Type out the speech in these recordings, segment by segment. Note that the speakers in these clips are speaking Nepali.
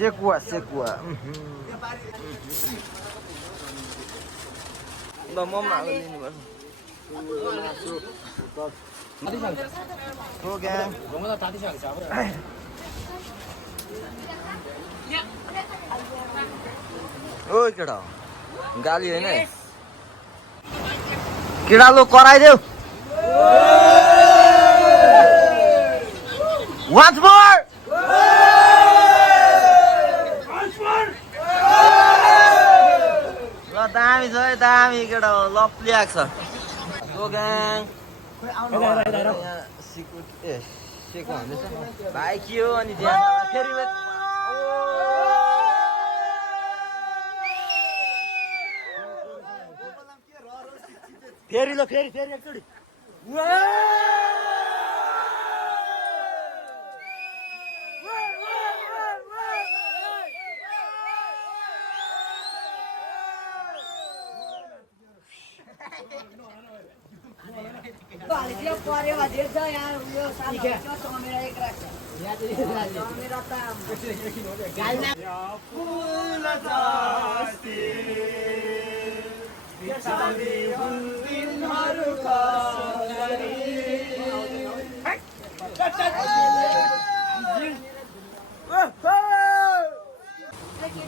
सेकुवा सेकुवा ल मम्मा लिनुपर्छ हो ग्याङ ओ केटा गाली होइन केटा लो कराइदेऊ Once more! ल दामी छ है दामी केटा हो लप्ली आएको छ सो ग्याङ सेको हान्दैछ भाइ के हो अनि त्यहाँ फेरि फेरि ल फेरि फेरि एकचोटि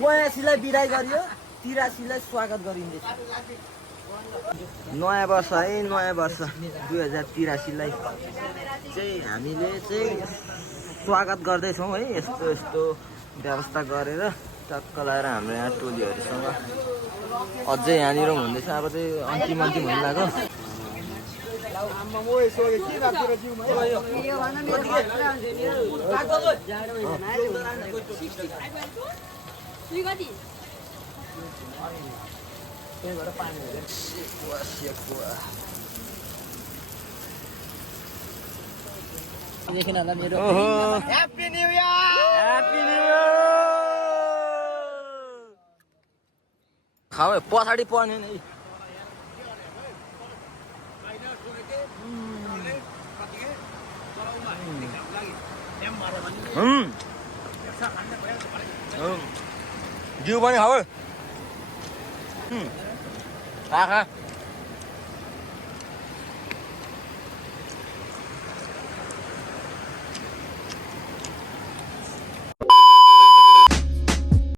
बयासीलाई बिदाई गरियो 83लाई स्वागत गरिँदैछ नयाँ वर्ष है नयाँ वर्ष 2083लाई चाहिँ हामीले चाहिँ स्वागत गर्दैछौँ है यस्तो यस्तो व्यवस्था गरेर टक्क लगाएर हाम्रो यहाँ टोलीहरूसँग अझै यहाँनिर हुँदैछ अब चाहिँ अन्तिम अन्तिम हुन लाग्यो Happy New Year! Happy New Year! खाऊ पछाडि पर्ने नै जिउ पनि खाऊ खा